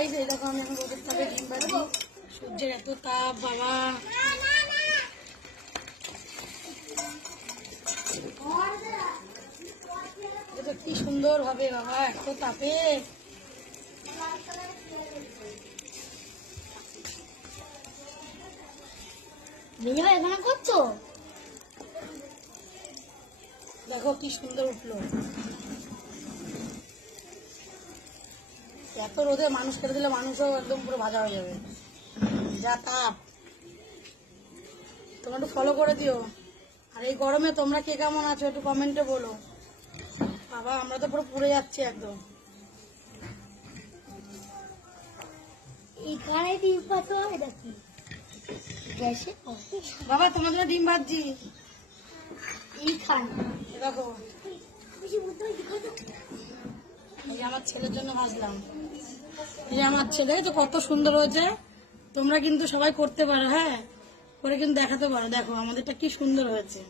Guys, এই দেখো আমি এখন রোদের তাপে ডিম ভাজি। সূর্যের এত তাপ বাবা, এটা কি সুন্দর হবে বাবা এত তাপে। এখানে করছো, দেখো কি সুন্দর উঠলো। এত রোদে মানুষ খেতে দিলে মানুষও একদম পুরো ভাজা হয়ে যাবে, যা তাপ। তোমরা একটু ফলো করে দিও। আর এই গরমে তোমরা কে কেমন আছো একটু কমেন্টে বলো। বাবা আমরা তো পুরো পুড়ে যাচ্ছি একদম। এখানে ডিম পাতো, এটা কি গ্যাসে? বাবা তোমার জন্য ডিম ভাজছি, এইখানে দেখো। এই যে আমার ছেলের জন্য ভাজলাম। এই যে আমার ছেলে তো কত সুন্দর হয়েছে। তোমরা কিন্তু সবাই করতে পারো, হ্যাঁ, করে কিন্তু দেখাতে পারো। দেখো আমাদেরটা কি সুন্দর হয়েছে।